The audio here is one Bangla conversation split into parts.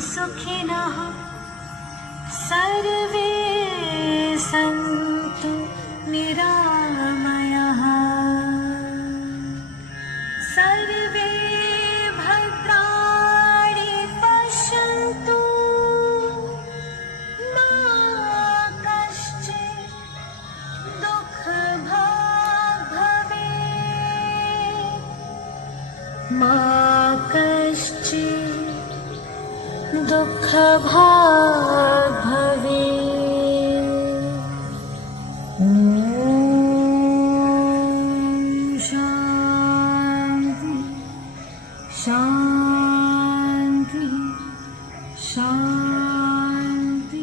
सुखिनः सर्वे सन्तु निरामयाः सर्वे भद्राणि पश्यन्तु मा कश्चित् दुःखभाग् भवेत् मा कश्चित् दुःखभाग् भवेत्। ॐ शान्ति शान्ति शान्ति।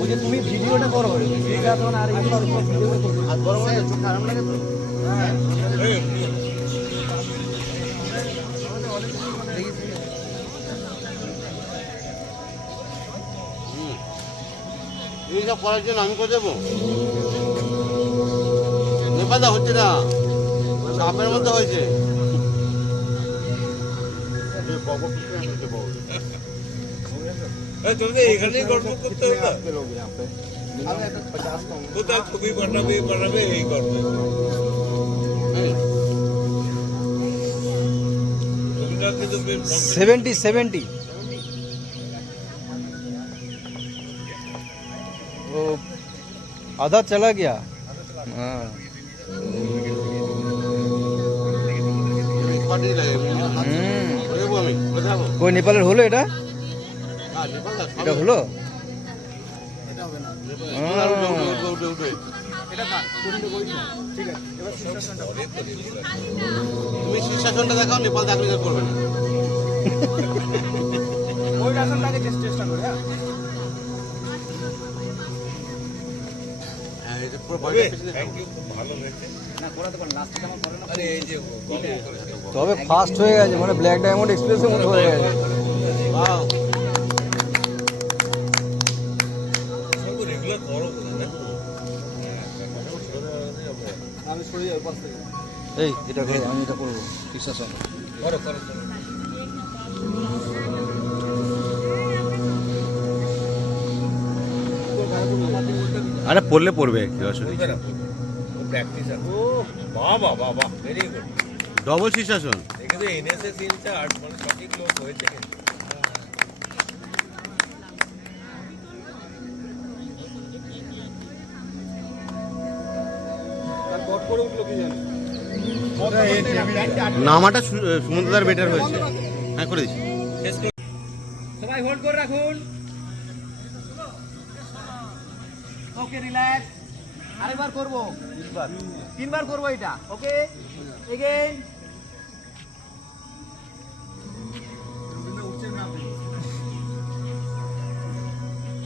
मुझे तुम्हें ভিডিওটা করো এটা তখন আর একটু ভিডিও করো আর বড় বড় চোখ খারাপ লাগে তো এই সব করার জন্য আমি করে দেবো নেপাদা হচ্ছে না সাপের মধ্যে হয়েছে এখানেই গল্প করতে হবে কোথাও ছবি বানাবে এই করবে 70 वो आधा चला गया हाँ कोई नेपालेर হলো এটা এটা হলো তুমি শীর্ষাসনটা দেখাও নেপাল চাকরি করবে না ওই আসনটাকে চেষ্টা করে হ্যাঁ এটা পুরো ভালো হয়েছে না করা তো কোন লাস্ট টাইম করে না আরে এই যে তবে ফাস্ট হয়ে গেছে মানে ব্ল্যাক ডায়মন্ড এক্সপ্রেসের মতো হয়ে গেছে ওয়াও সব রেগুলার করো না আমি সরে যাই পাশ থেকে এই এটা করে আমি এটা করব শীর্ষাসন করো আরে পড়লে পড়বে কি অসুবিধা প্র্যাকটিস আছে বাহ ভেরি গুড ডবল শীর্ষাসন দেখে এনএসএস ইনটা আর মানে সঠিক লোক হয়েছে কিন্তু আর গট করে উঠলো কি জানি নামাটা সুমন্তদার বেটার হয়েছে হ্যাঁ করে দিচ্ছি সবাই হোল্ড করে রাখুন ওকে রিল্যাক্স আরেকবার করব তিনবার করব এটা okay again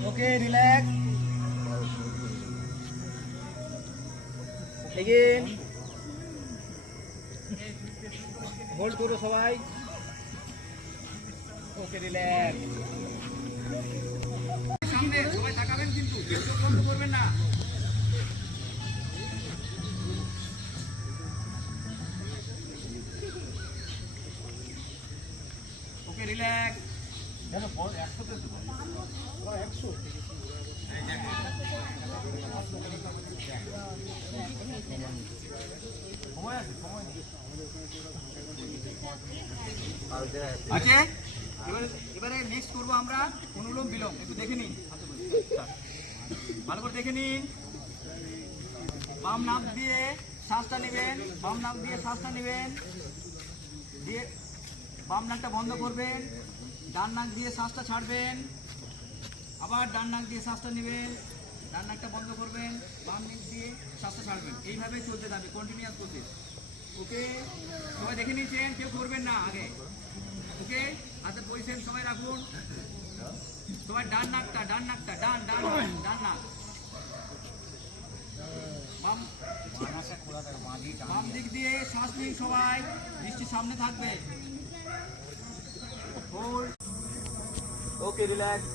okay relax again hold করো সবাই ওকে রিল্যাক্স সামনে সবাই তাকাবেন কিন্তু চোখ বন্ধ করবেন না ওকে রিল্যাক্স জানো 100 তে 100 সময় আছে আচ্ছা এবারে নেক্সট করব আমরা অনুলোম বিলোম একটু দেখে নিন ভালো করে দেখে নিন বাম নাক দিয়ে শ্বাসটা নেবেন বাম নাক দিয়ে শ্বাসটা নেবেন দিয়ে বাম নাকটা বন্ধ করবেন ডান নাক দিয়ে শ্বাসটা ছাড়বেন আবার ডান নাক দিয়ে শ্বাসটা নেবেন ডান নাকটা বন্ধ করবেন বাম নাক দিয়ে শ্বাসটা ছাড়বেন এইভাবে চলতে থাকবে কন্টিনিউয়াস প্রসেস ওকে সবাই দেখে নিয়েছেন কেউ করবেন না আগে ওকে হাতের পজিশন সবাই রাখুন সবাই ডান নাকটা ডান নাক বাম দিক দিয়ে শ্বাস নিন সবাই দৃষ্টি সামনে থাকবে হোল্ড ওকে রিল্যাক্স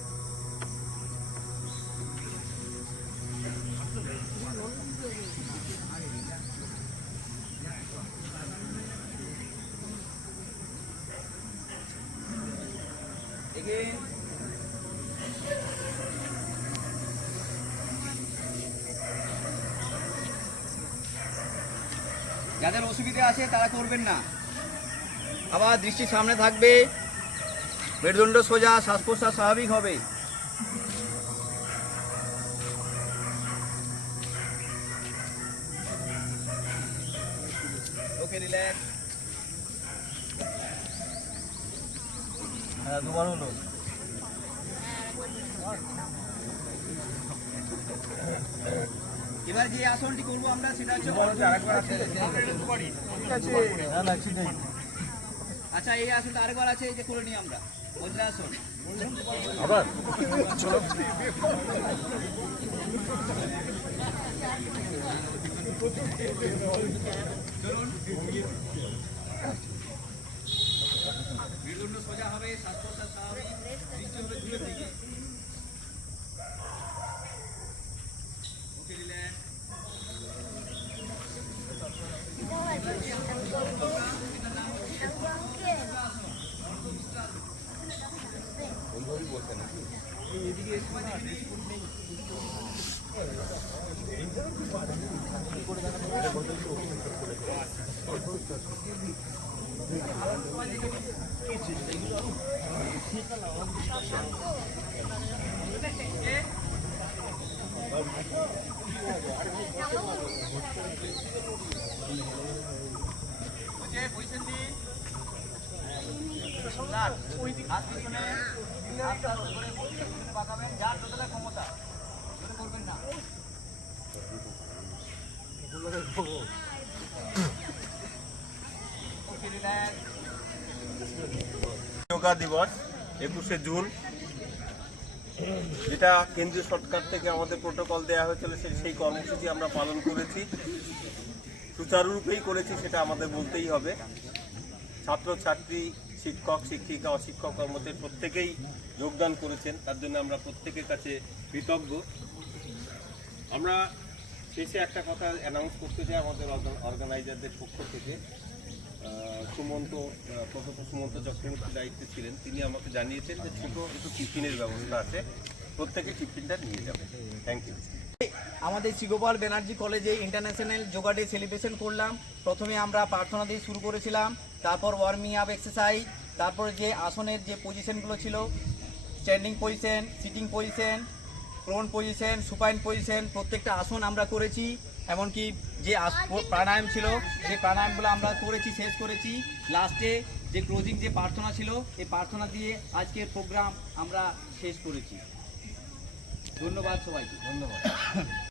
এগেইন। যাদের অসুবিধা আছে তারা করবেন না। আবার দৃষ্টি সামনে থাকবে, মেরুদণ্ড সোজা, শ্বাস প্রশ্বাস স্বাভাবিক হবে। ওকে, রিল্যাক্স। হ্যাঁ, দুবার হলো। এবার যে আসনটি করবো আমরা সেটা হচ্ছে না না ঠিক আছে। আচ্ছা, এই আসনটা আরেকবার আছে, এই যে করে নিই আমরা বজ্রাসন। আবার চলুন, মেরুদণ্ড সোজা হবে, শ্বাস প্রশ্বাস স্বাভাবিক, দৃষ্টি হবে দূরের দিকে। ওকে, রিল্যাক্স। ওকে, পজিশন দিন। স্টার্ট। হাত পিছনে, হাত আস্তে করে পিছনে বাঁকাবেন, যার যতটা ক্ষমতা, জোরে করবেন না। ওকে, রিল্যাক্স। যোগা দিবস 21শে জুন, যেটা কেন্দ্রীয় সরকার থেকে আমাদের প্রোটোকল দেওয়া হয়েছিল, সেই কর্মসূচি আমরা পালন করেছি, সুচারুরূপেই করেছি, সেটা আমাদের বলতেই হবে। ছাত্রছাত্রী, শিক্ষক, শিক্ষিকা, অশিক্ষক, কর্মচারী প্রত্যেকেই যোগদান করেছেন, তার জন্য আমরা প্রত্যেকের কাছে কৃতজ্ঞ। আমরা শেষে একটা কথা অ্যানাউন্স করতে চাই আমাদের অর্গানাইজারদের পক্ষ থেকে। প্রফেসর সুমন্ত চক্রবর্তী দায়িত্বে ছিলেন, তিনি আমাকে জানিয়েছেন যে ছোট একটু টিফিনের ব্যবস্থা আছে, প্রত্যেকে টিফিনটা নিয়ে যাবে। Thank you. আমাদের শ্রীগোপাল ব্যানার্জি কলেজে ইন্টারন্যাশনাল যোগা ডে সেলিব্রেশন করলাম। প্রথমে আমরা প্রার্থনা দিয়ে শুরু করেছিলাম, তারপর ওয়ার্মিং আপ এক্সারসাইজ, তারপর যে আসনের যে পজিশনগুলো ছিল, standing position, sitting position, prone position, supine position, প্রত্যেকটা আসন আমরা করেছি। এমনকি যে প্রাণায়াম ছিল, সেই প্রাণায়ামগুলো আমরা করেছি, শেষ করেছি। লাস্টে যে ক্লোজিং যে প্রার্থনা ছিল, এই প্রার্থনা দিয়ে আজকের প্রোগ্রাম আমরা শেষ করেছি। ধন্যবাদ সবাইকে। ধন্যবাদ।